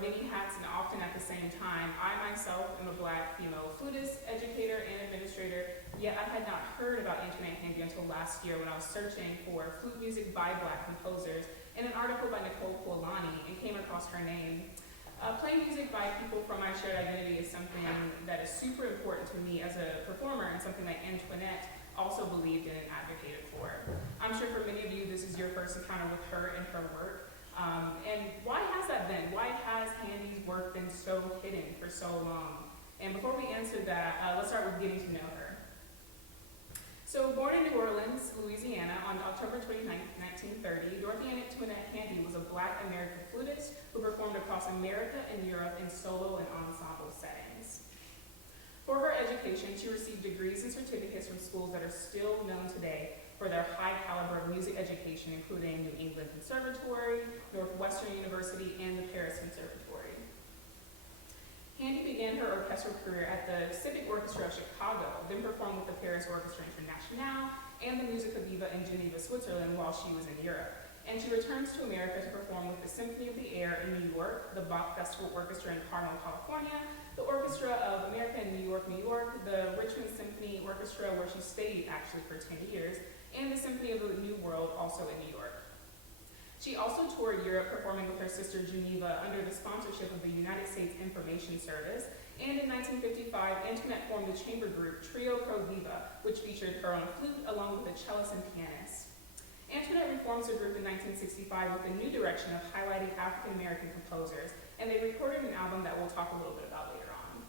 many hats and often at the same time. I myself am a Black female flutist, educator, and administrator, yet I had not heard about Antoinette Handy until last year when I was searching for flute music by Black composers in an article by Nicole Poolani and came across her name. Playing music by people from my shared identity is something that is super important to me as a performer and something that Antoinette also believed in and advocated for. I'm sure for many of you this is your first encounter with her and her work. And why has that been? Why has Handy's work been so hidden for so long? And before we answer that, let's start with getting to know her. So born in New Orleans, Louisiana on October 29, 1930, Dorothy Antoinette Handy was a Black American flutist who performed across America and Europe in solo and ensemble settings. For her education, she received degrees and certificates from schools that are still known today for their high caliber of music education, including New England Conservatory, Northwestern University, and the Paris Conservatory. Handy began her orchestral career at the Civic Orchestra of Chicago, then performed with the Paris Orchestra Internationale and the Musica Viva in Geneva, Switzerland while she was in Europe. And she returns to America to perform with the Symphony of the Air in New York, the Bach Festival Orchestra in Carmel, California, the Orchestra of America in New York, the Richmond Symphony Orchestra where she stayed actually for 10 years, and the Symphony of the New World also in New York. She also toured Europe performing with her sister Geneva under the sponsorship of the United States Information Service, and in 1955, Antoinette formed the chamber group Trio Pro Viva, which featured her on flute along with a cellist and pianist. Antoinette reforms her group in 1965 with a new direction of highlighting African American composers, and they recorded an album that we'll talk a little bit about later on.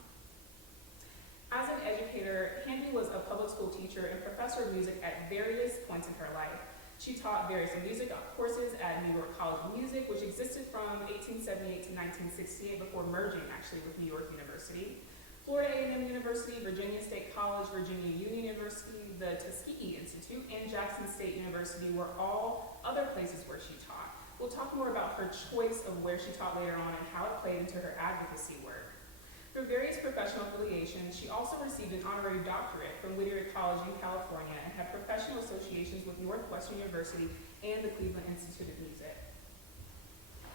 As an educator, Handy was a public school teacher and professor of music at various points in her life. She taught various music courses at New York College of Music, which existed from 1878 to 1968 before merging actually with New York University. Florida A&M University, Virginia State College, Virginia Union University, the Tuskegee Institute, and Jackson State University were all other places where she taught. We'll talk more about her choice of where she taught later on and how it played into her advocacy work. Through various professional affiliations, she also received an honorary doctorate from Whittier College in California and had professional associations with Northwestern University and the Cleveland Institute of Music.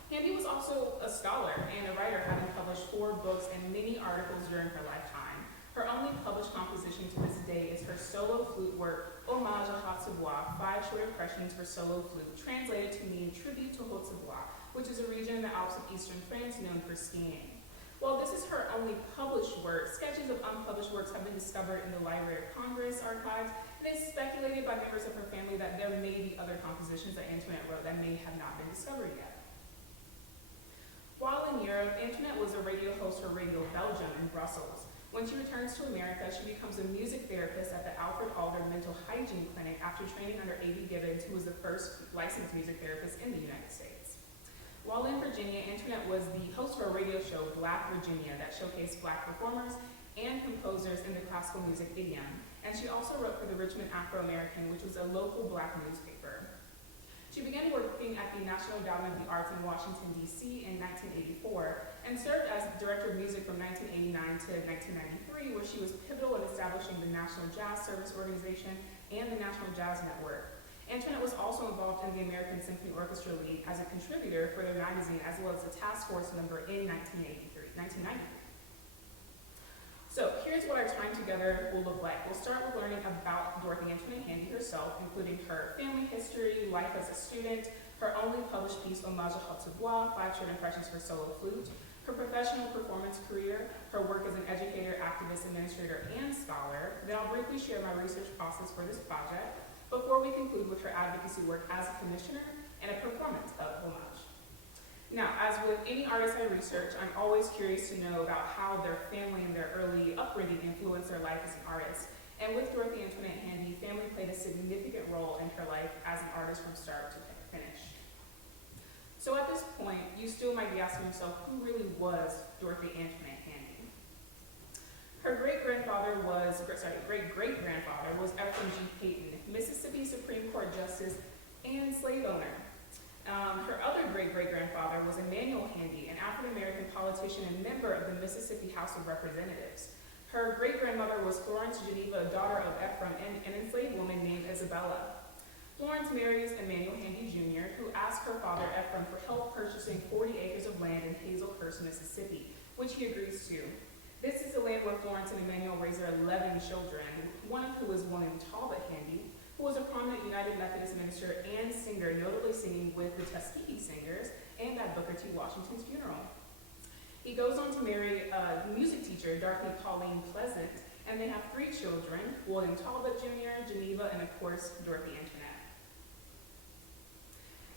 Handy was also a scholar and a writer, having published 4 books and many articles during her lifetime. Her only published composition to this day is her solo flute work, Hommage à Haute, 5 short impressions for solo flute, translated to mean tribute to Haute Savoie, which is a region in the Alps of eastern France known for skiing. While this is her only published work, sketches of unpublished works have been discovered in the Library of Congress archives, and it's speculated by members of her family that there may be other compositions that Antoinette wrote that may have not been discovered yet. While in Europe, Antoinette was a radio host for Radio Belgium in Brussels. When she returns to America, she becomes a music therapist at the Alfred Alder Mental Hygiene Clinic after training under A.B. Gibbons, who was the first licensed music therapist in the United States. While in Virginia, Antoinette was the host for a radio show, Black Virginia, that showcased Black performers and composers in the classical music idiom. And she also wrote for the Richmond Afro-American, which was a local Black newspaper. She began working at the National Endowment of the Arts in Washington, D.C. in 1984, and served as director of music from 1989 to 1993, where she was pivotal in establishing the National Jazz Service Organization and the National Jazz Network. Antoinette was also involved in the American Symphony Orchestra League as a contributor for their magazine, as well as a task force member in 1993. So here's what our time together will look like. We'll start with learning about Dorothy Antoinette Handy herself, including her family history, life as a student, her only published piece, Hommage à Haute, 5 short impressions for solo flute, her professional performance career, her work as an educator, activist, administrator, and scholar. Then I'll briefly share my research process for this project, before we conclude with her advocacy work as a commissioner and a performance of Hommage. Now, as with any artist I research, I'm always curious to know about how their family and their early upbringing influenced their life as an artist. And with Dorothy Antoinette Handy, family played a significant role in her life as an artist from start to finish. So at this point, you still might be asking yourself, who really was Dorothy Antoinette Handy? Her great-great-grandfather was Ephraim G. Payton, Mississippi Supreme Court Justice and slave owner. Her other great-great-grandfather was Emmanuel Handy, an African-American politician and member of the Mississippi House of Representatives. Her great-grandmother was Florence Geneva, daughter of Ephraim, and an enslaved woman named Isabella. Florence marries Emmanuel Handy Jr., who asks her father Ephraim for help purchasing 40 acres of land in Hazelhurst, Mississippi, which he agrees to. This is the land where Florence and Emmanuel raised their 11 children, one of who was William Talbot Handy, who was a prominent United Methodist minister and singer, notably singing with the Tuskegee Singers and at Booker T. Washington's funeral. He goes on to marry a music teacher, Dorothy Pauline Pleasant, and they have 3 children, William Talbot Jr., Geneva, and of course, Dorothy Antoinette.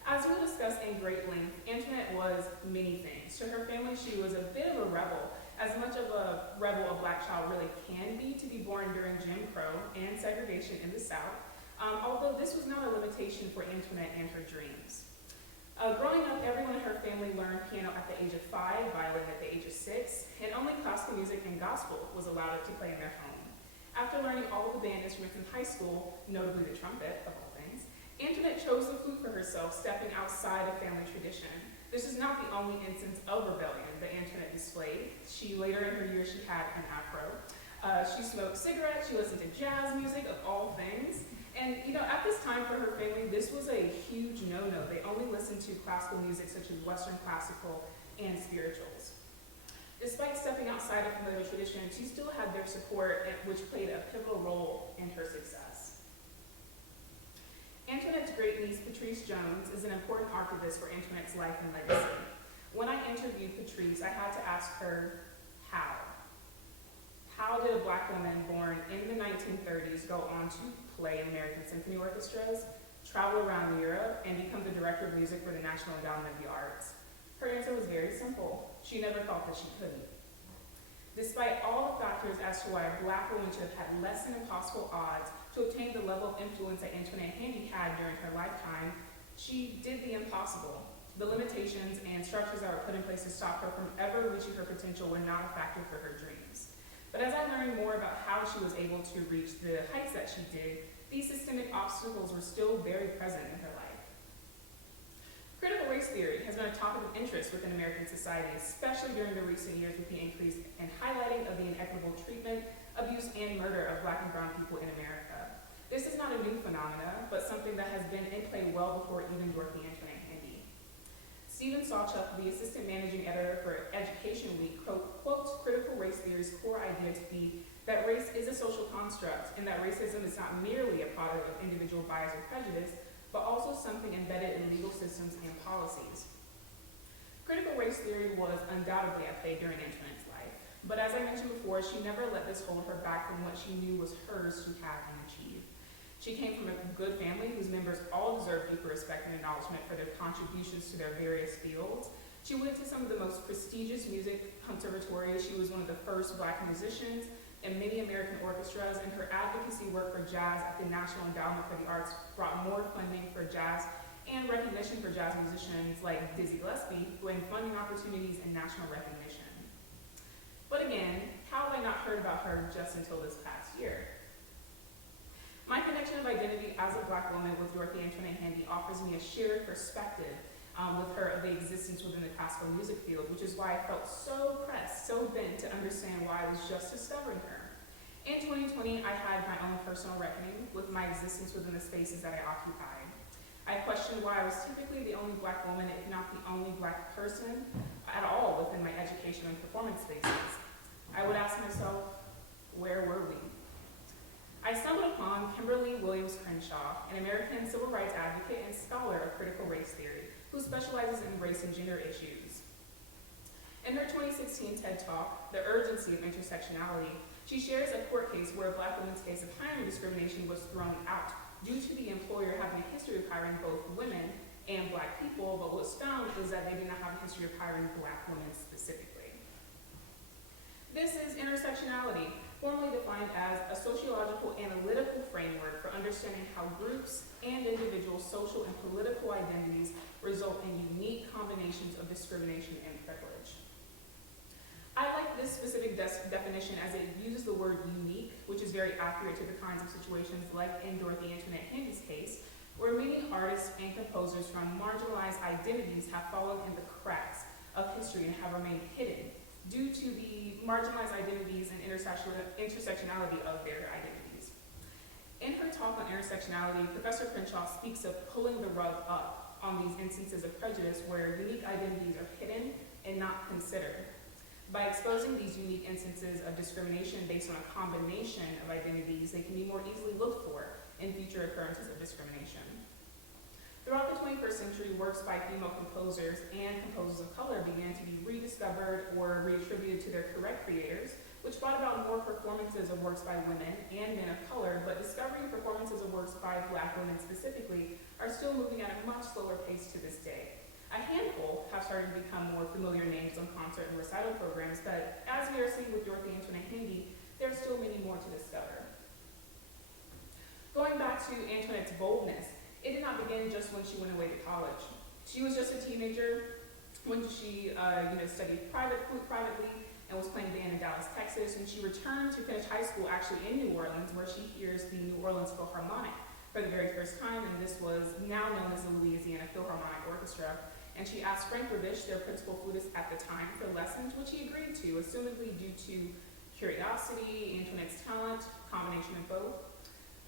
As we'll discuss in great length, Antoinette was many things. To her family, she was a bit of a rebel, as much of a rebel a black child really can be to be born during Jim Crow and segregation in the South, although this was not a limitation for Antoinette and her dreams. Growing up, everyone in her family learned piano at the age of 5, violin at the age of 6, and only classical music and gospel was allowed to play in their home. After learning all of the band instruments in high school, notably the trumpet, of all things, Antoinette chose the flute for herself, stepping outside of family tradition. This is not the only instance of rebellion that Antoinette displayed. Later in her years, she had an afro. She smoked cigarettes, she listened to jazz music, of all things. And at this time for her family, this was a huge no-no. They only listened to classical music such as Western classical and spirituals. Despite stepping outside of familiar tradition, she still had their support, which played a pivotal role in her success. Antoinette's great niece, Patrice Jones, is an important archivist for Antoinette's life and legacy. When I interviewed Patrice, I had to ask her, how? How did a black woman born in the 1930s go on to play in American symphony orchestras, travel around Europe, and become the director of music for the National Endowment of the Arts? Her answer was very simple. She never thought that she couldn't. Despite all the factors as to why a black woman should have had less than impossible odds to obtain the level of influence that Antoinette Handy had during her lifetime, she did the impossible. The limitations and structures that were put in place to stop her from ever reaching her potential were not a factor for her dreams. But as I learned more about how she was able to reach the heights that she did, these systemic obstacles were still very present in her life. Critical race theory has been a topic of interest within American society, especially during the recent years with the increase and highlighting of the inequitable treatment, abuse, and murder of black and brown people in America. This is not a new phenomenon, but something that has been in play well before even Dorothy Antoinette Handy. Stephen Sawchuck, the assistant managing editor for Education Week, quotes critical race theory's core idea to be that race is a social construct and that racism is not merely a product of individual bias or prejudice, but also something embedded in legal systems and policies. Critical race theory was undoubtedly at play during Antoinette's life, but as I mentioned before, she never let this hold her back from what she knew was hers to have and achieve. She came from a good family whose members all deserved deeper respect and acknowledgement for their contributions to their various fields. She went to some of the most prestigious music conservatories. She was one of the first black musicians in many American orchestras, and her advocacy work for jazz at the National Endowment for the Arts brought more funding for jazz and recognition for jazz musicians like Dizzy Gillespie, who had funding opportunities and national recognition. But again, how have I not heard about her just until this past year? My connection of identity as a black woman with Dorothy Antoinette Handy offers me a shared perspective with her of the existence within the classical music field, which is why I felt so pressed, so bent to understand why I was just discovering her. In 2020, I had my own personal reckoning with my existence within the spaces that I occupied. I questioned why I was typically the only black woman, if not the only black person at all within my education and performance spaces. I would ask myself, where were we? I stumbled upon Kimberly Williams Crenshaw, an American civil rights advocate and scholar of critical race theory, who specializes in race and gender issues. In her 2016 TED Talk, The Urgency of Intersectionality, she shares a court case where a black woman's case of hiring discrimination was thrown out due to the employer having a history of hiring both women and black people, but what was found is that they did not have a history of hiring black women specifically. This is intersectionality, formally defined as a sociological analytical framework for understanding how groups and individuals' social and political identities result in unique combinations of discrimination and privilege. I like this specific definition as it uses the word unique, which is very accurate to the kinds of situations like in Dorothy Antoinette Handy's case, where many artists and composers from marginalized identities have fallen in the cracks of history and have remained hidden due to the marginalized identities and intersectionality of their identities. In her talk on intersectionality, Professor Crenshaw speaks of pulling the rug up on these instances of prejudice where unique identities are hidden and not considered. By exposing these unique instances of discrimination based on a combination of identities, they can be more easily looked for in future occurrences of discrimination. Throughout the 21st century, works by female composers and composers of color began to be rediscovered or reattributed to their correct creators, which brought about more performances of works by women and men of color, but discovering performances of works by Black women specifically are still moving at a much slower pace to this day. A handful have started to become more familiar names on concert and recital programs, but as we are seeing with Dorothy and Antoinette Handy, there are still many more to discover. Going back to Antoinette's boldness, it did not begin just when she went away to college. She was just a teenager when she studied flute privately and was playing band in Dallas, Texas, and she returned to finish high school actually in New Orleans, where she hears the New Orleans Philharmonic for the very first time, and this was now known as the Louisiana Philharmonic Orchestra. And she asked Frank Ravish, their principal flutist at the time, for lessons, which he agreed to, assumedly due to curiosity, Antoinette's talent, combination of both.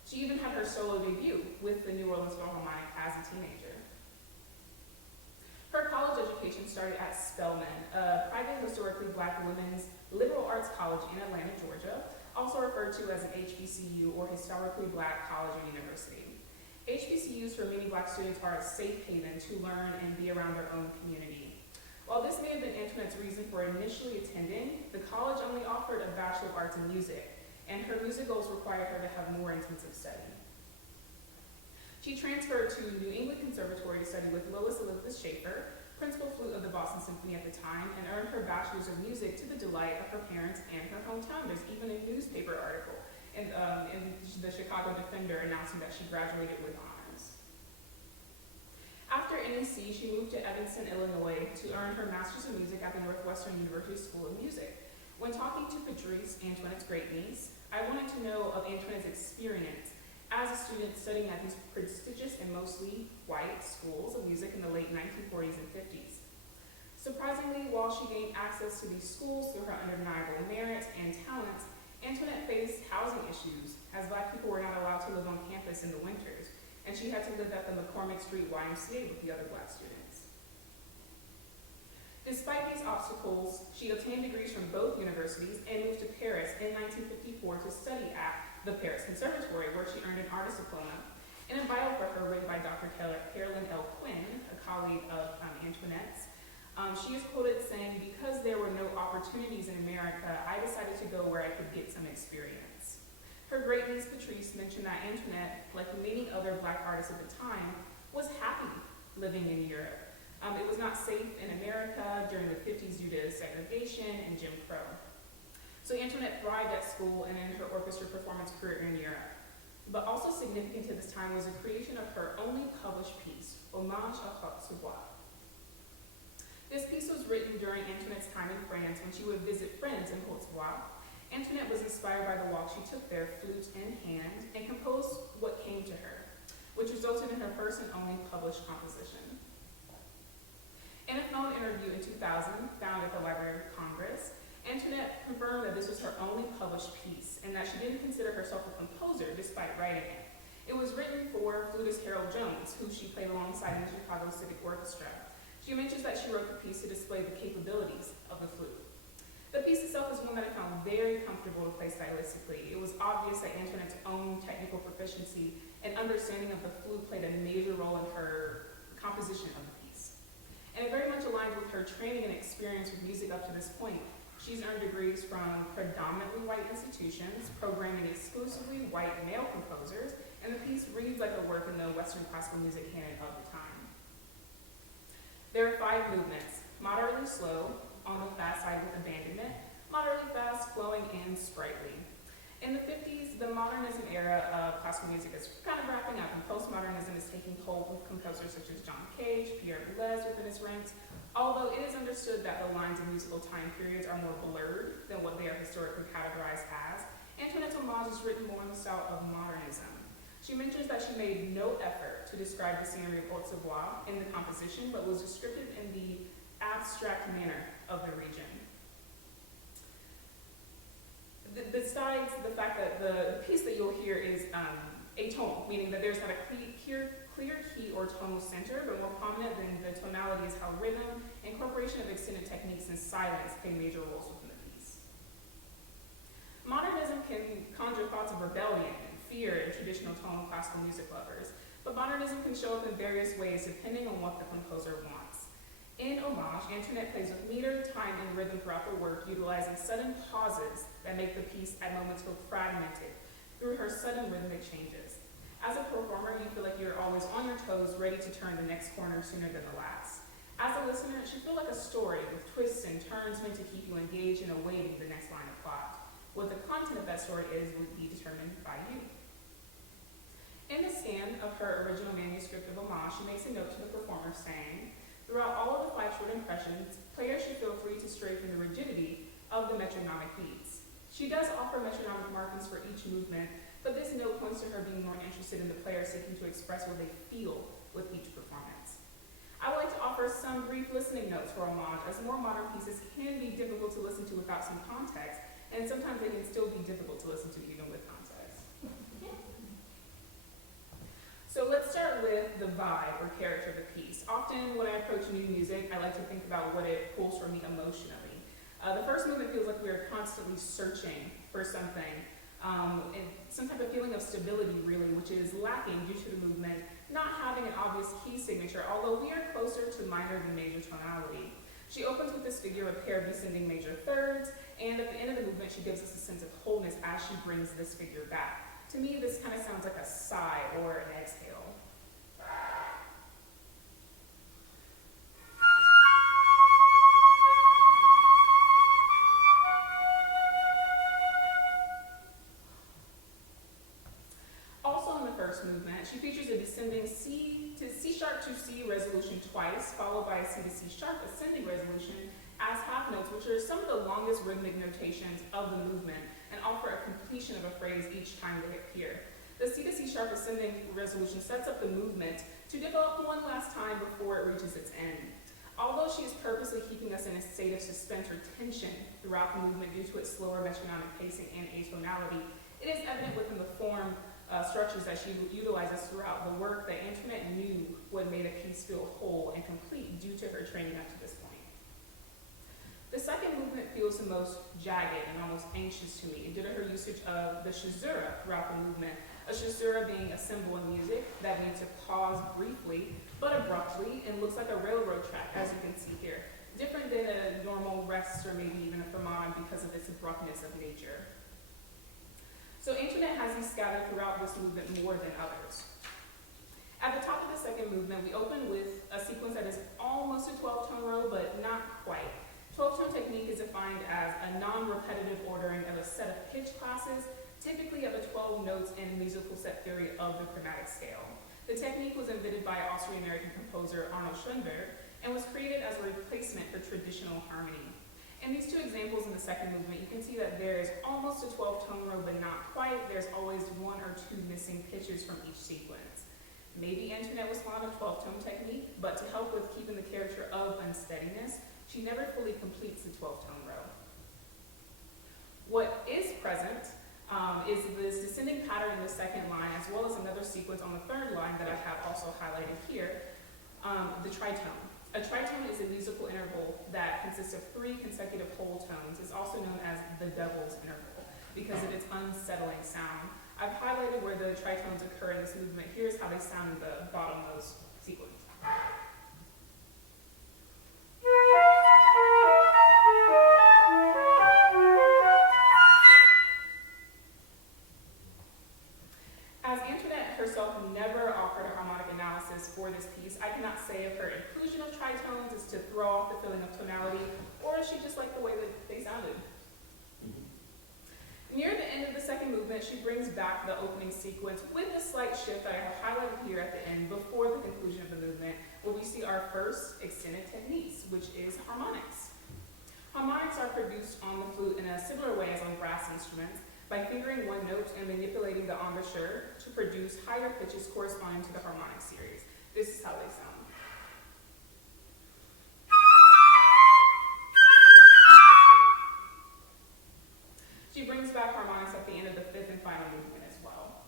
She even had her solo debut with the New Orleans Philharmonic as a teenager. Her college education started at Spelman, a private historically Black women's liberal arts college in Atlanta, Georgia, also referred to as an HBCU or historically Black college or university. HBCUs for many Black students are a safe haven to learn and be around their own community. While this may have been Antoinette's reason for initially attending, the college only offered a Bachelor of Arts in Music, and her music goals required her to have more intensive study. She transferred to New England Conservatory to study with Lois Elizabeth Schaefer, principal flute of the Boston Symphony at the time, and earned her Bachelor's of Music to the delight of her parents and her hometown. There's even a newspaper article in the Chicago Defender announcing that she graduated with honors. After NEC, she moved to Evanston, Illinois to earn her Master's of Music at the Northwestern University School of Music. When talking to Patrice, Antoinette's great niece, I wanted to know of Antoinette's experience as a student studying at these prestigious and mostly white schools of music in the late 1940s and 50s. Surprisingly, while she gained access to these schools through her undeniable merit and talents, Antoinette faced housing issues as Black people were not allowed to live on campus in the winters, and she had to live at the McCormick Street YMCA with the other Black students. Despite these obstacles, she obtained degrees from both universities and moved to Paris in 1954 to study at the Paris Conservatory, where she earned an artist diploma. In a bio for her written by Dr. Carolyn L. Quinn, a colleague of Antoinette's, she is quoted saying, "Because there were no opportunities in America, I decided to go where I could get some experience." Her great niece Patrice mentioned that Antoinette, like many other Black artists at the time, was happy living in Europe. It was not safe in America during the 50s due to segregation and Jim Crow. So Antoinette thrived at school and in her orchestra performance career in Europe. But also significant to this time was the creation of her only published piece, Hommage à Haute. This piece was written during Antoinette's time in France when she would visit friends in Haute. Antoinette was inspired by the walk she took there, flute in hand, and composed what came to her, which resulted in her first and only published composition. In a phone interview in 2000, found at the Library of Congress, Antoinette confirmed that this was her only published piece and that she didn't consider herself a composer despite writing it. It was written for flutist Harold Jones, who she played alongside in the Chicago Civic Orchestra. She mentions that she wrote the piece to display the capabilities of the flute. The piece itself is one that I found very comfortable to play stylistically. It was obvious that Antoinette's own technical proficiency and understanding of the flute played a major role in her composition of the piece. And it very much aligns with her training and experience with music up to this point. She's earned degrees from predominantly white institutions, programming exclusively white male composers, and the piece reads like a work in the Western classical music canon of the time. There are 5 movements: moderately slow, on the fast side with abandonment, moderately fast, flowing, and sprightly. In the 50s, the modernism era of classical music is kind of wrapping up, and postmodernism is taking hold with composers such as John Cage, Pierre Boulez within its ranks, although it is understood that the lines of musical time periods are more blurred than what they are historically categorized as. Antoinette's Hommage is written more in the style of modernism. She mentions that she made no effort to describe the scenery of Haute Savoie in the composition, but was descriptive in the abstract manner of the region. Besides the fact that the piece that you'll hear is atonal, meaning that there's not a clear key or tonal center, but more prominent than the tonality is how rhythm, incorporation of extended techniques, and silence play major roles within the piece. Modernism can conjure thoughts of rebellion and fear in traditional tonal classical music lovers, but modernism can show up in various ways depending on what the composer wants. In Hommage, Antoinette plays with meter, time, and rhythm throughout the work, utilizing sudden pauses that make the piece at moments feel fragmented through her sudden rhythmic changes. As a performer, you feel like you're always on your toes, ready to turn the next corner sooner than the last. As a listener, it should feel like a story with twists and turns meant to keep you engaged and awaiting the next line of plot. What the content of that story is would be determined by you. In the scan of her original manuscript of Hommage, she makes a note to the performer saying, "Throughout all of the 5 short impressions, players should feel free to stray from the rigidity of the metronomic beats." She does offer metronomic markings for each movement, but this note points to her being more interested in the player seeking to express what they feel with each performance. I would like to offer some brief listening notes for Hommage, as more modern pieces can be difficult to listen to without some context, and sometimes they can still be difficult to listen to even with context. So let's start with the vibe or character of the piece. Often when I approach new music, I like to think about what it pulls from me emotionally. The first movement feels like we are constantly searching for something, and some type of feeling of stability really, which is lacking due to the movement not having an obvious key signature, although we are closer to minor than major tonality. She opens with this figure of a pair of descending major thirds, and at the end of the movement she gives us a sense of wholeness as she brings this figure back. To me, this kind of sounds like a sigh or an exhale. Movement, she features a descending C sharp to C resolution twice, followed by a C to C sharp ascending resolution as half notes, which are some of the longest rhythmic notations of the movement and offer a completion of a phrase each time they appear. The C to C sharp ascending resolution sets up the movement to develop one last time before it reaches its end. Although she is purposely keeping us in a state of suspense or tension throughout the movement due to its slower metronomic pacing and atonality, it is evident within the form structures that she utilizes throughout the work that Antoinette knew what made a piece feel whole and complete due to her training up to this point. The second movement feels the most jagged and almost anxious to me due to her usage of the caesura throughout the movement, a caesura being a symbol in music that means to pause briefly but abruptly and looks like a railroad track, as you can see here, different than a normal rest or maybe even a fermata because of its abruptness of nature. So Antoinette has these scattered throughout this movement more than others. At the top of the second movement, we open with a sequence that is almost a 12-tone row, but not quite. 12-tone technique is defined as a non-repetitive ordering of a set of pitch classes, typically of the 12 notes in musical set theory of the chromatic scale. The technique was invented by Austrian-American composer Arnold Schoenberg and was created as a replacement for traditional harmony. In these 2 examples in the second movement, you can see that there is almost a 12-tone row, but not quite. There's always 1 or 2 missing pitches from each sequence. Maybe Antoinette was fond of 12-tone technique, but to help with keeping the character of unsteadiness, she never fully completes the 12-tone row. What is present is this descending pattern in the second line, as well as another sequence on the third line that I have also highlighted here, the tritone. A tritone is a musical interval that consists of 3 consecutive whole tones. It's also known as the devil's interval because of its unsettling sound. I've highlighted where the tritones occur in this movement. Here's how they sound in the bottommost sequence. As Antoinette herself never offered a harmonic analysis for this piece, I cannot say if her inclusion of tritones is to throw off the feeling of tonality, or if she just liked the way that they sounded. Near the end of the second movement, she brings back the opening sequence with a slight shift that I have highlighted here at the end before the conclusion of the movement, where we see our first extended techniques, which is harmonics. Harmonics are produced on the flute in a similar way as on brass instruments, by fingering 1 note and manipulating the embouchure to produce higher pitches corresponding to the harmonic series. This is how they sound. She brings back harmonics at the end of the 5th and final movement as well.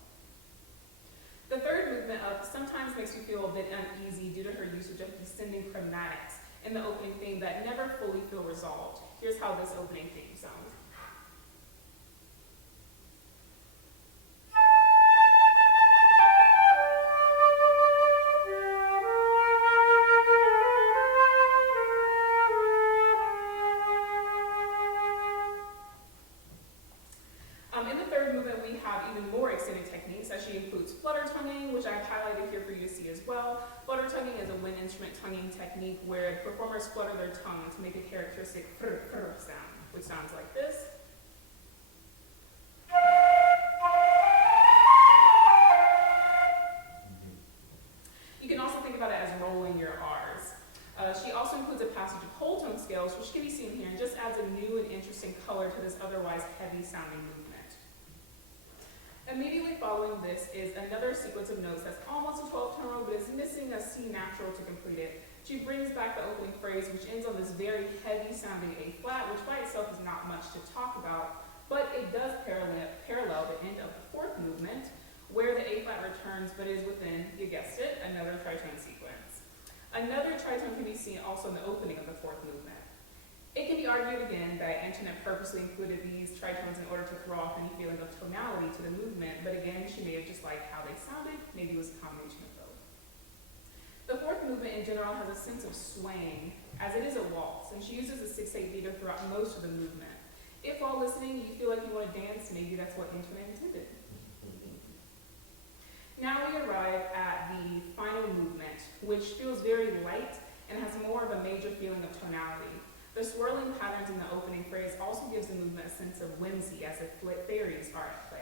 sometimes makes me feel a bit uneasy due to her usage of descending chromatics in the opening theme that never fully feel resolved. Here's how this opening theme sounds. In the third movement, we have even more extended techniques as she includes flutter tonguing, which I've highlighted here for you to see as well. Flutter tonguing is a wind instrument tonguing technique where performers flutter their tongue to make a characteristic sound, which sounds like this. You can also think about it as rolling your R's. She also includes a passage of whole tone scales, which can be seen here, and just adds a new and interesting color to this otherwise heavy sounding movement. Immediately following this is another sequence of notes that's almost a 12-tone row, but is missing a C natural to complete it. She brings back the opening phrase, which ends on this very heavy sounding A flat, which by itself is not much to talk about, but it does parallel the end of the fourth movement, where the A flat returns, but is within, you guessed it, another tritone sequence. Another tritone can be seen also in the opening of the fourth movement. It can be argued again that Antoinette purposely included these tritones in order to throw off any feeling of tonality to the movement, but again, she may have just liked how they sounded. Maybe it was a combination of both. The fourth movement in general has a sense of swaying, as it is a waltz, and she uses a 6/8 meter throughout most of the movement. If while listening you feel like you want to dance, maybe that's what Antoinette intended. Now we arrive at the final movement, which feels very light and has more of a major feeling of tonality. The swirling patterns in the opening phrase also gives the movement a sense of whimsy, as if fairies are at play.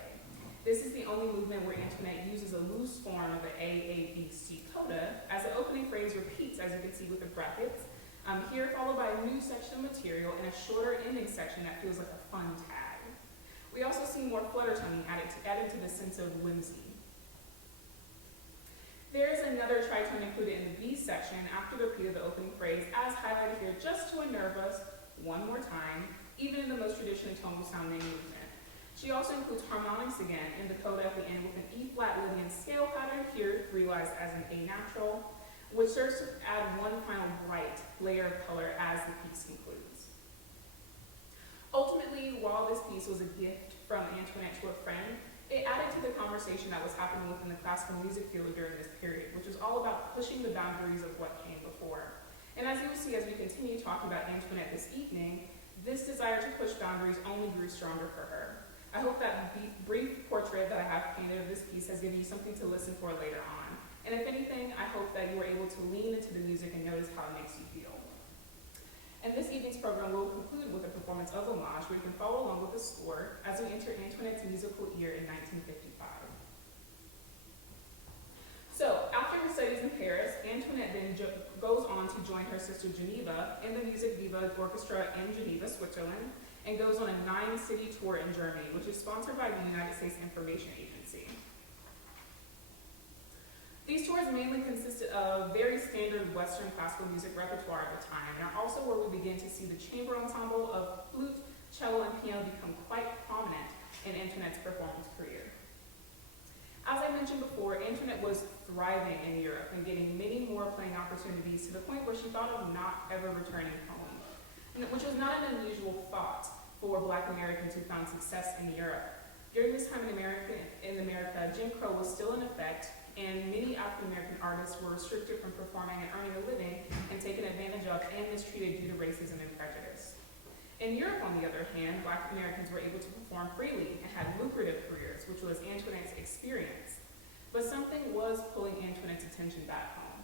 This is the only movement where Antoinette uses a loose form of the A-A-B-C coda, as the opening phrase repeats, as you can see with the brackets, here followed by a new section of material and a shorter ending section that feels like a fun tag. We also see more flutter tonguing added to the sense of whimsy. There is another tritone included in the B section after the repeat of the opening phrase, as highlighted here just to unnerve us one more time, even in the most traditionally tonal sounding movement. She also includes harmonics again in the coda at the end with an E flat Lydian scale pattern, here realized as an A natural, which serves to add one final bright layer of color as the piece concludes. Ultimately, while this piece was a gift from Antoinette to a friend, it added to the conversation that was happening within the classical music field during this period, which was all about pushing the boundaries of what came before. And as you will see as we continue talking about Antoinette this evening, this desire to push boundaries only grew stronger for her. I hope that brief portrait that I have painted of this piece has given you something to listen for later on. And if anything, I hope that you were able to lean into the music and notice how it makes you feel. And this evening's program will conclude with a performance of Hommage, where you can follow along with the score as we enter Antoinette's musical year in 1955. So, after her studies in Paris, Antoinette then goes on to join her sister Geneva in the Music Viva Orchestra in Geneva, Switzerland, and goes on a 9-city tour in Germany, which is sponsored by the United States Information Agency. These tours mainly consisted of very standard Western classical music repertoire at the time, and are also where we begin to see the chamber ensemble of flute, cello, and piano become quite prominent in Antoinette's performance career. As I mentioned before, Antoinette was thriving in Europe and getting many more playing opportunities to the point where she thought of not ever returning home, which was not an unusual thought for Black Americans who found success in Europe. During this time in America, Jim Crow was still in effect, and many African-American artists were restricted from performing and earning a living and taken advantage of and mistreated due to racism and prejudice. In Europe, on the other hand, Black Americans were able to perform freely and had lucrative careers, which was Antoinette's experience. But something was pulling Antoinette's attention back home.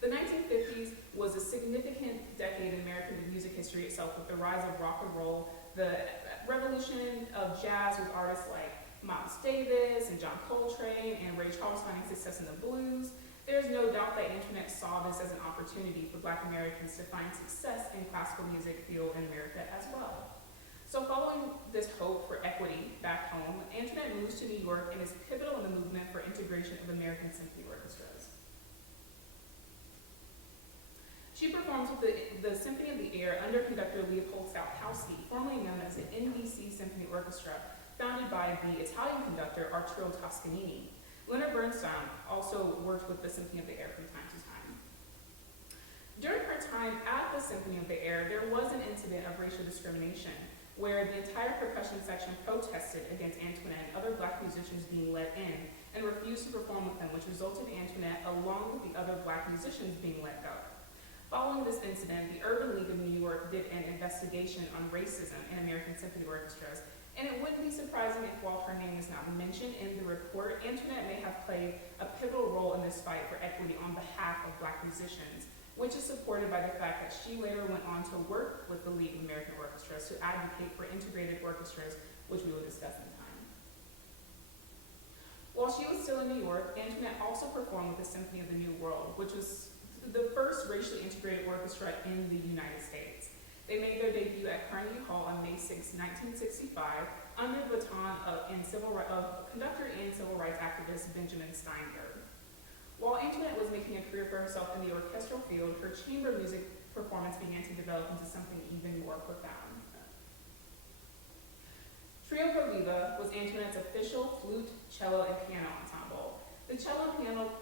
The 1950s was a significant decade in American music history itself, with the rise of rock and roll, the revolution of jazz with artists like Miles Davis and John Coltrane and Ray Charles finding success in the blues. There's no doubt that Antoinette saw this as an opportunity for Black Americans to find success in classical music field in America as well. So following this hope for equity back home, Antoinette moves to New York and is pivotal in the movement for integration of American symphony orchestras. She performs with the Symphony of the Air under conductor Leopold Stokowski, formerly known as the NBC Symphony Orchestra, founded by the Italian conductor Arturo Toscanini. Leonard Bernstein also worked with the Symphony of the Air from time to time. During her time at the Symphony of the Air, there was an incident of racial discrimination where the entire percussion section protested against Antoinette and other Black musicians being let in and refused to perform with them, which resulted in Antoinette, along with the other Black musicians, being let go. Following this incident, the Urban League of New York did an investigation on racism in American symphony orchestras, and it wouldn't be surprising if, while her name is not mentioned in the report, Antoinette may have played a pivotal role in this fight for equity on behalf of Black musicians, which is supported by the fact that she later went on to work with the League of American Orchestras to advocate for integrated orchestras, which we will discuss in time. While she was still in New York, Antoinette also performed with the Symphony of the New World, which was the first racially integrated orchestra in the United States. They made their debut at Carnegie Hall on May 6, 1965, under the baton of conductor and civil rights activist Benjamin Steinberg. While Antoinette was making a career for herself in the orchestral field, her chamber music performance began to develop into something even more profound. Trio Pro Viva was Antoinette's official flute, cello, and piano ensemble. The cello and piano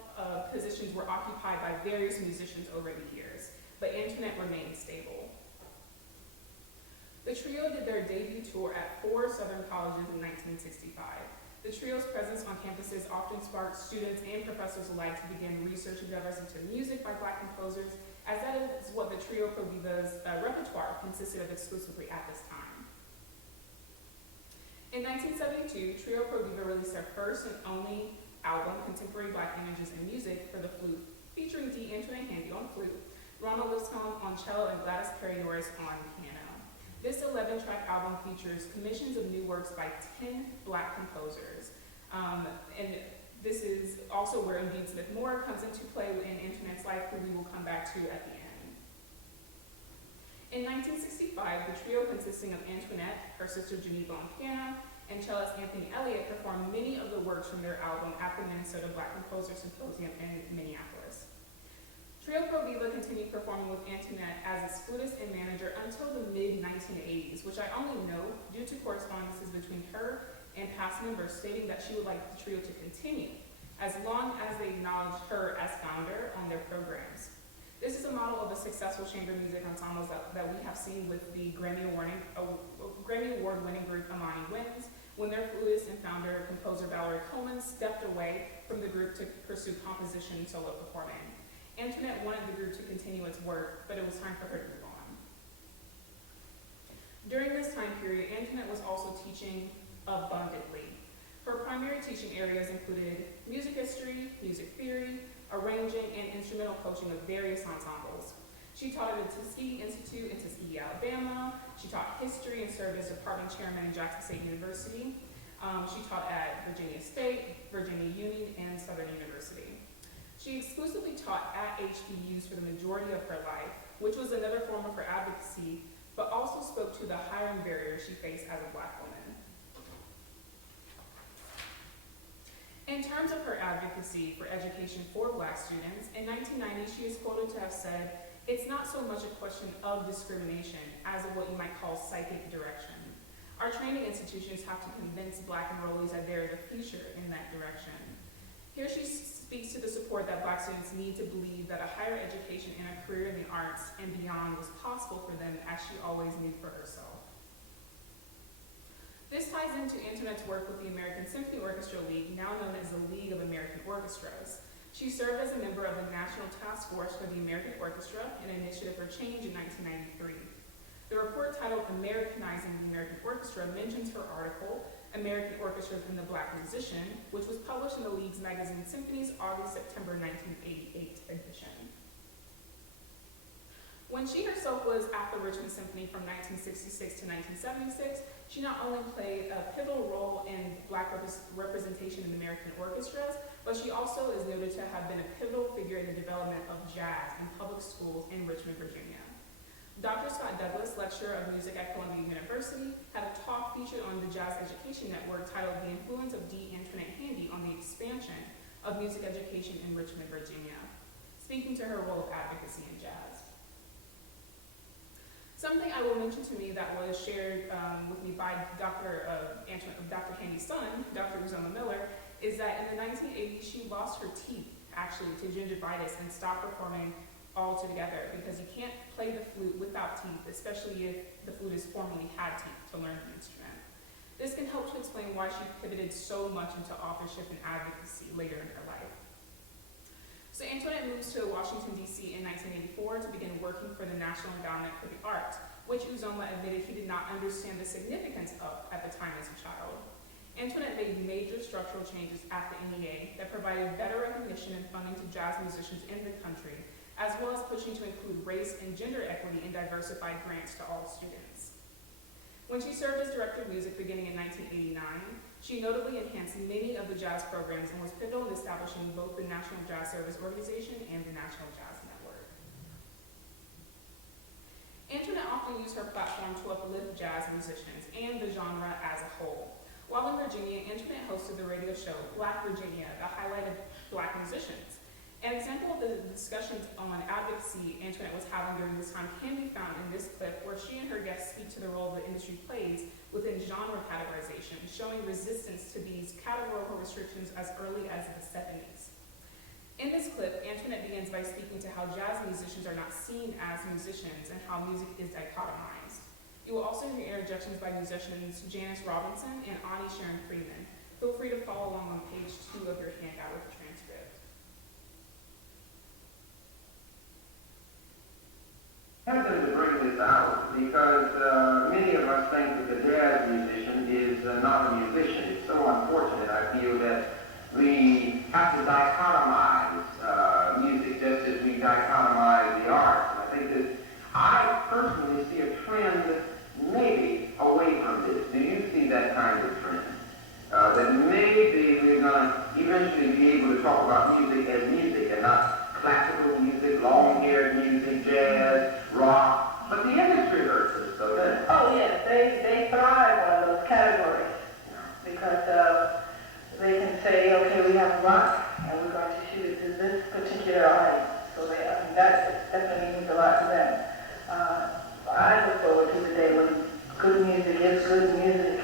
positions were occupied by various musicians over the years, but Antoinette remained stable. The trio did their debut tour at 4 Southern colleges in 1965. The trio's presence on campuses often sparked students and professors alike to begin research endeavors into music by Black composers, as that is what the Trio Pro Viva's repertoire consisted of exclusively at this time. In 1972, Trio Pro Viva released their first and only album, Contemporary Black Images and Music, for the flute, featuring D. Antoinette Handy on flute, Ronald Lipscomb on cello, and Gladys Perry Norris on piano. This 11-track album features commissions of new works by 10 Black composers. And this is also where Embiid Smith Moore comes into play in Antoinette's life, who we will come back to at the end. In 1965, the trio consisting of Antoinette, her sister Geneva on piano, and cellist Anthony Elliott performed many of the works from their album at the Minnesota Black Composer Symposium in Minneapolis. Trio Pro Viva continued performing with Antoinette as its flutist and manager until the mid-1980s, which I only know due to correspondences between her and past members stating that she would like the trio to continue, as long as they acknowledged her as founder on their programs. This is a model of the successful chamber music ensembles that we have seen with the Grammy Award-winning group Amani Winds, when their flutist and founder, composer Valerie Coleman, stepped away from the group to pursue composition and solo performing. Antoinette wanted the group to continue its work, but it was time for her to move on. During this time period, Antoinette was also teaching abundantly. Her primary teaching areas included music history, music theory, arranging, and instrumental coaching of various ensembles. She taught at the Tuskegee Institute in Tuskegee, Alabama. She taught history and served as department chairman at Jackson State University. She taught at Virginia State, Virginia Union, and Southern University. She exclusively taught at HBUs for the majority of her life, which was another form of her advocacy, but also spoke to the hiring barriers she faced as a Black woman. In terms of her advocacy for education for Black students, in 1990 she is quoted to have said, "It's not so much a question of discrimination as of what you might call psychic direction. Our training institutions have to convince Black enrollees that there is a future in that direction." Here she speaks to the support that Black students need to believe that a higher education and a career in the arts and beyond was possible for them, as she always knew for herself. This ties into Antoinette's work with the American Symphony Orchestra League, now known as the League of American Orchestras. She served as a member of the National Task Force for the American Orchestra, an initiative for change in 1993. The report titled Americanizing the American Orchestra mentions her article, American Orchestras and the Black Musician, which was published in the League's magazine Symphony's August-September 1988 edition. When she herself was at the Richmond Symphony from 1966 to 1976, she not only played a pivotal role in Black representation in American orchestras, but she also is noted to have been a pivotal figure in the development of jazz in public schools in Richmond, Virginia. Dr. Scott Douglas, lecturer of music at Columbia University, had a talk featured on the Jazz Education Network titled The Influence of D. Antoinette Handy on the Expansion of Music Education in Richmond, Virginia, speaking to her role of advocacy in jazz. Something I will mention to me that was shared with me by Dr. Handy's son, Dr. Uzoma Miller, is that in the 1980s, she lost her teeth, actually, to gingivitis and stopped performing altogether because you can't play the flute without teeth, especially if the flutist formerly had teeth to learn the instrument. This can help to explain why she pivoted so much into authorship and advocacy later in her life. So Antoinette moves to Washington, D.C. in 1984 to begin working for the National Endowment for the Arts, which Uzoma admitted he did not understand the significance of at the time as a child. Antoinette made major structural changes at the NEA that provided better recognition and funding to jazz musicians in the country, as well as pushing to include race and gender equity in diversified grants to all students. When she served as director of music beginning in 1989, she notably enhanced many of the jazz programs and was pivotal in establishing both the National Jazz Service Organization and the National Jazz Network. Antoinette often used her platform to uplift jazz musicians and the genre as a whole. While in Virginia, Antoinette hosted the radio show Black Virginia that highlighted Black musicians. An example of the discussions on advocacy Antoinette was having during this time can be found in this clip where she and her guests speak to the role the industry plays within genre categorization, showing resistance to these categorical restrictions as early as the 70s. In this clip, Antoinette begins by speaking to how jazz musicians are not seen as musicians and how music is dichotomized. You will also hear interjections by musicians Janice Robinson and Ani Sharon Freeman. Feel free to follow along on page 2 of your handout with the transcript. Hesitant to bring this out because many of us think that the jazz musician is not a musician. It's so unfortunate, I feel, that we have to dichotomize music just as we dichotomize the arts. And I think that I personally see a trend maybe away from this. Do you see that kind of trend? That maybe we're going to eventually be able to talk about music as music and not classical music, long-haired music, jazz, rock. But the industry hurts us, though, doesn't it? Oh, yes. They thrive on those categories because they can say, okay, we have rock and we're going to shoot it to this particular audience. So that definitely means a lot to them. I look forward to the day when good music is good music.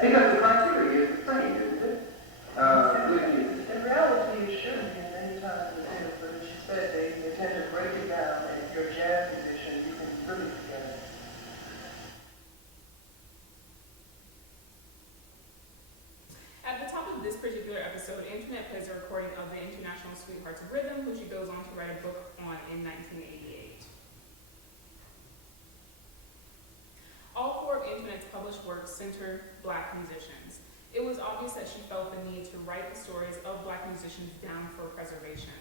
Because the criteria is the same, isn't it? Good music. In reality, you shouldn't be many times in the field, but as you said, they tend to break it down, and if you're a jazz musician, you can really forget it. At the top of this particular episode, Antoinette plays a recording of the International Sweethearts of Rhythm, who she goes on to write a book on in 1988. All 4 of Antoinette's published works center Black musicians. It was obvious that she felt the need to write the stories of Black musicians down for preservation.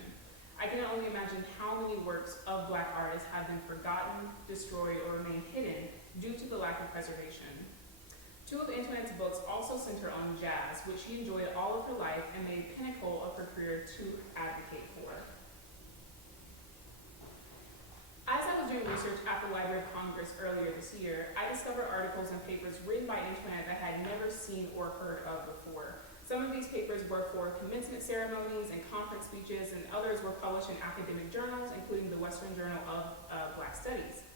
I can only imagine how many works of Black artists have been forgotten, destroyed, or remain hidden due to the lack of preservation. 2 of Antoinette's books also center on jazz, which she enjoyed all of her life and made pinnacle of her career to advocate for. As I was doing research at the Library of Congress earlier this year, I discovered articles and papers written by Antoinette that I had never seen or heard of before. Some of these papers were for commencement ceremonies and conference speeches, and others were published in academic journals, including the Western Journal of Black Studies.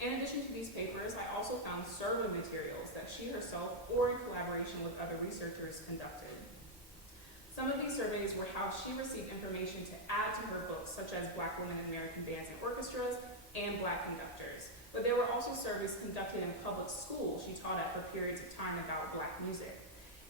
In addition to these papers, I also found survey materials that she herself, or in collaboration with other researchers, conducted. Some of these surveys were how she received information to add to her books, such as Black Women in American Bands and Orchestras and Black Conductors. But there were also surveys conducted in public schools she taught at for periods of time about Black music.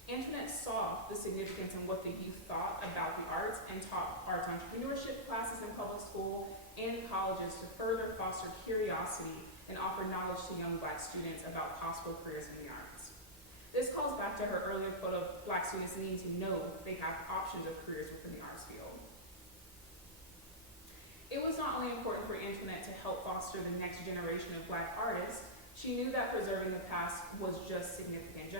Antoinette saw the significance in what the youth thought about the arts and taught arts entrepreneurship classes in public school and colleges to further foster curiosity and offer knowledge to young Black students about possible careers in the arts. This calls back to her earlier quote of Black students needing to know they have options of careers within the arts field. It was not only important for Antoinette to help foster the next generation of Black artists, she knew that preserving the past was just as significant.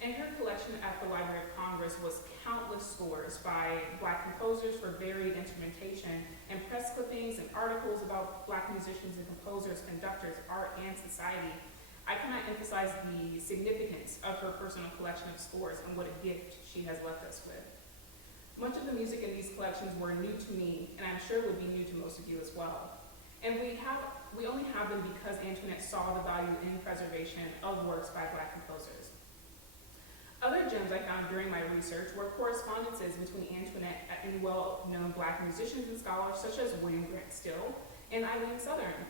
In her collection at the Library of Congress was countless scores by Black composers for varied instrumentation and press clippings and articles about Black musicians and composers, conductors, art, and society. I cannot emphasize the significance of her personal collection of scores and what a gift she has left us with. Much of the music in these collections were new to me, and I'm sure would be new to most of you as well. And we only have them because Antoinette saw the value in preservation of works by Black composers. Other gems I found during my research were correspondences between Antoinette and well-known Black musicians and scholars such as William Grant Still and Eileen Southern.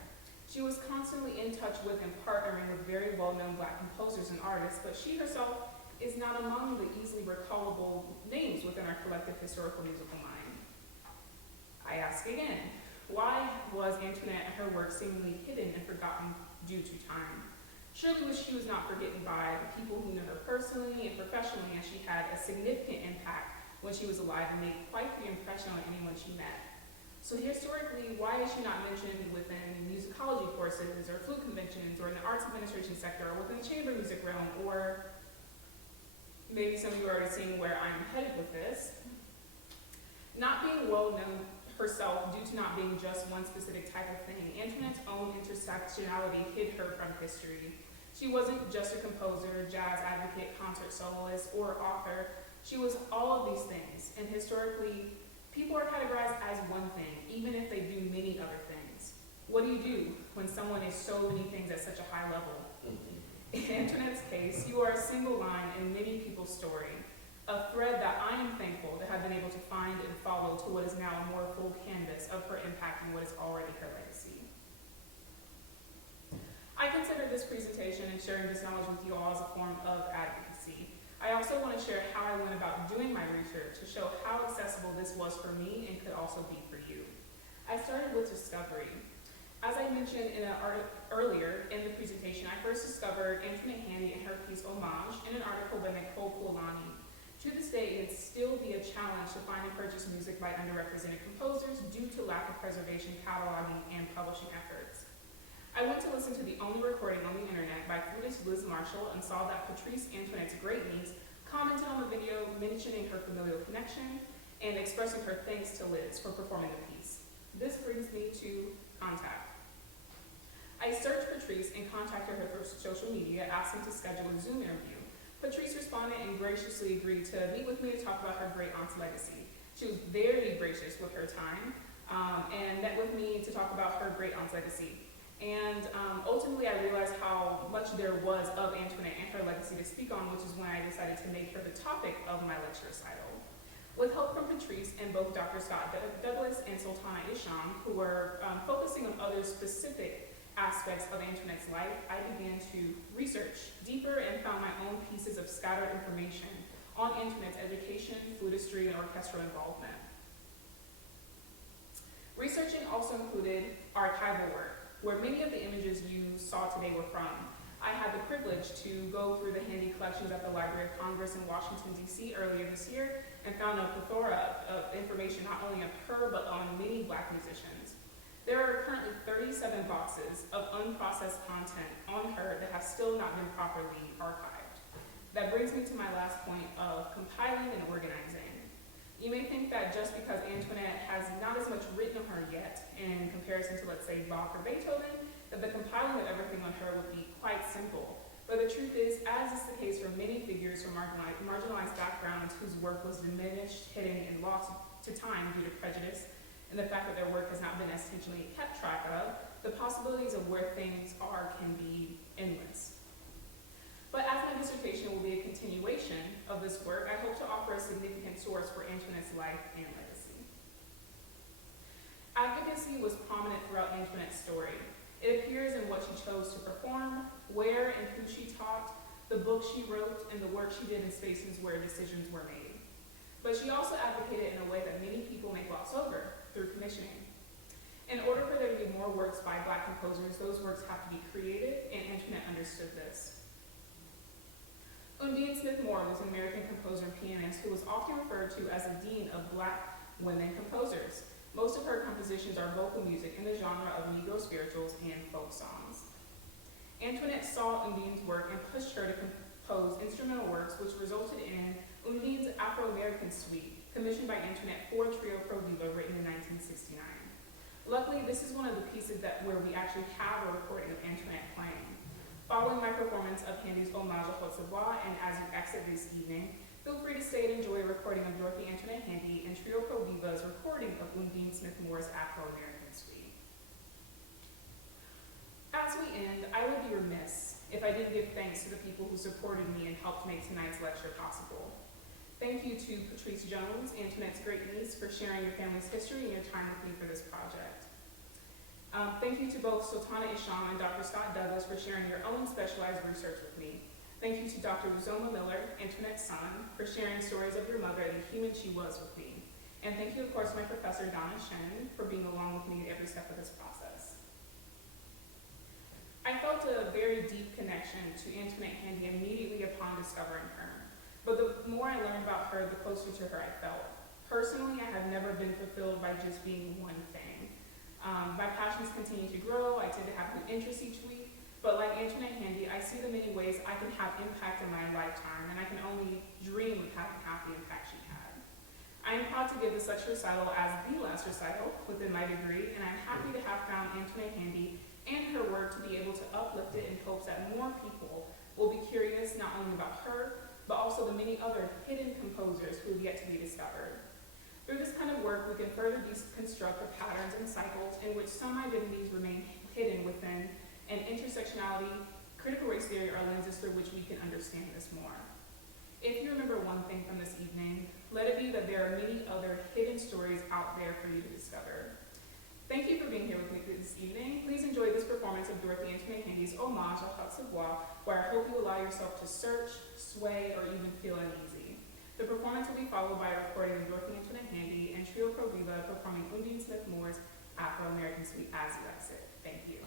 She was constantly in touch with and partnering with very well-known Black composers and artists, but she herself is not among the easily recallable names within our collective historical musical mind. I ask again, why was Antoinette and her work seemingly hidden and forgotten due to time? Surely she was not forgotten by the people who knew her personally and professionally, as she had a significant impact when she was alive and made quite the impression on anyone she met. So historically, why is she not mentioned within musicology courses or flute conventions or in the arts administration sector or within the chamber music realm? Or maybe some of you are already seeing where I'm headed with this. Not being well known herself due to not being just one specific type of thing, Antoinette's own intersectionality hid her from history. She wasn't just a composer, jazz advocate, concert soloist, or author. She was all of these things, and historically, people are categorized as one thing, even if they do many other things. What do you do when someone is so many things at such a high level? In Antoinette's case, you are a single line in many people's story, a thread that I am thankful to have been able to find and follow to what is now a more full canvas of her impact and what is already her legacy. I consider this presentation and sharing this knowledge with you all as a form of advocacy. I also want to share how I went about doing my research to show how accessible this was for me and could also be for you. I started with discovery. As I mentioned earlier in the presentation, I first discovered Antoinette Handy and her piece Hommage in an article by Nicole Polanyi. To this day, it still be a challenge to find and purchase music by underrepresented composers due to lack of preservation, cataloging, and publishing efforts. I went to listen to the only recording on the internet by Flutist Liz Marshall and saw that Patrice, Antoinette's great niece, commented on the video mentioning her familial connection and expressing her thanks to Liz for performing the piece. This brings me to contact. I searched Patrice and contacted her through social media, asking to schedule a Zoom interview. Patrice responded and graciously agreed to meet with me to talk about her great aunt's legacy. She was very gracious with her time and met with me to talk about her great aunt's legacy. And ultimately, I realized how much there was of Antoinette and her legacy to speak on, which is when I decided to make her the topic of my lecture recital. With help from Patrice and both Dr. Scott Douglas and Sultana Isham, who were focusing on other specific aspects of Antoinette's life, I began to research deeper and found my own pieces of scattered information on Antoinette's education, flutistry, and orchestral involvement. Researching also included archival work, where many of the images you saw today were from. I had the privilege to go through the Handy collections at the Library of Congress in Washington, D.C. earlier this year and found a plethora of information not only of her, but on many Black musicians. There are currently 37 boxes of unprocessed content on her that have still not been properly archived. That brings me to my last point of compiling and organizing. You may think that just because Antoinette has not as much written on her yet in comparison to, let's say, Bach or Beethoven, that the compiling of everything on her would be quite simple. But the truth is, as is the case for many figures from marginalized backgrounds whose work was diminished, hidden, and lost to time due to prejudice, and the fact that their work has not been as intentionally kept track of, the possibilities of where things are can be endless. But as my dissertation will be a continuation of this work, I hope to offer a significant source for Antoinette's life and legacy. Advocacy was prominent throughout Antoinette's story. It appears in what she chose to perform, where and who she taught, the books she wrote, and the work she did in spaces where decisions were made. But she also advocated in a way that many people may gloss over, through commissioning. In order for there to be more works by Black composers, those works have to be created, and Antoinette understood this. Undine Smith Moore was an American composer and pianist who was often referred to as the dean of Black women composers. Most of her compositions are vocal music in the genre of Negro spirituals and folk songs. Antoinette saw Undine's work and pushed her to compose instrumental works, which resulted in Undine's Afro-American Suite, commissioned by Antoinette for Trio Pro Viva, written in 1969. Luckily, this is one of the pieces where we actually have a recording of Antoinette playing. Following my performance of Handy's Hommage à Haute, Savoie, and as you exit this evening, feel free to stay and enjoy a recording of Dorothy Antoinette Handy and Trio Pro Viva's recording of Undine Smith Moore's Afro-American Suite. As we end, I would be remiss if I didn't give thanks to the people who supported me and helped make tonight's lecture possible. Thank you to Patrice Jones, Antoinette's great niece, for sharing your family's history and your time with me for this project. Thank you to both Sultana Isham and Dr. Scott Douglas for sharing your own specialized research with me. Thank you to Dr. Uzoma Miller, Antoinette's son, for sharing stories of your mother and the human she was with me. And thank you, of course, to my professor, Donna Shen, for being along with me at every step of this process. I felt a very deep connection to Antoinette Handy immediately upon discovering her. But the more I learned about her, the closer to her I felt. Personally, I have never been fulfilled by just being one thing. My passions continue to grow. I tend to have new interests each week. But like Antoinette Handy, I see the many ways I can have impact in my lifetime, and I can only dream of having half the impact she had. I am proud to give this lecture recital as the last recital within my degree, and I'm happy to have found Antoinette Handy and her work to be able to uplift it in hopes that more people will be curious not only about her, but also the many other hidden composers who have yet to be discovered. Through this kind of work, we can further deconstruct the patterns and cycles in which some identities remain hidden within, and intersectionality, critical race theory are lenses through which we can understand this more. If you remember one thing from this evening, let it be that there are many other hidden stories out there for you to discover. Thank you for being here with me this evening. Please enjoy this performance of Dorothy Antoinette Handy's Hommage à Haute Savoie, where I hope you allow yourself to search, sway, or even feel uneasy. The performance will be followed by a recording of Dorothy Antoinette Handy and Trio Pro Viva performing Undine Smith Moore's Afro-American Suite as you exit. Thank you.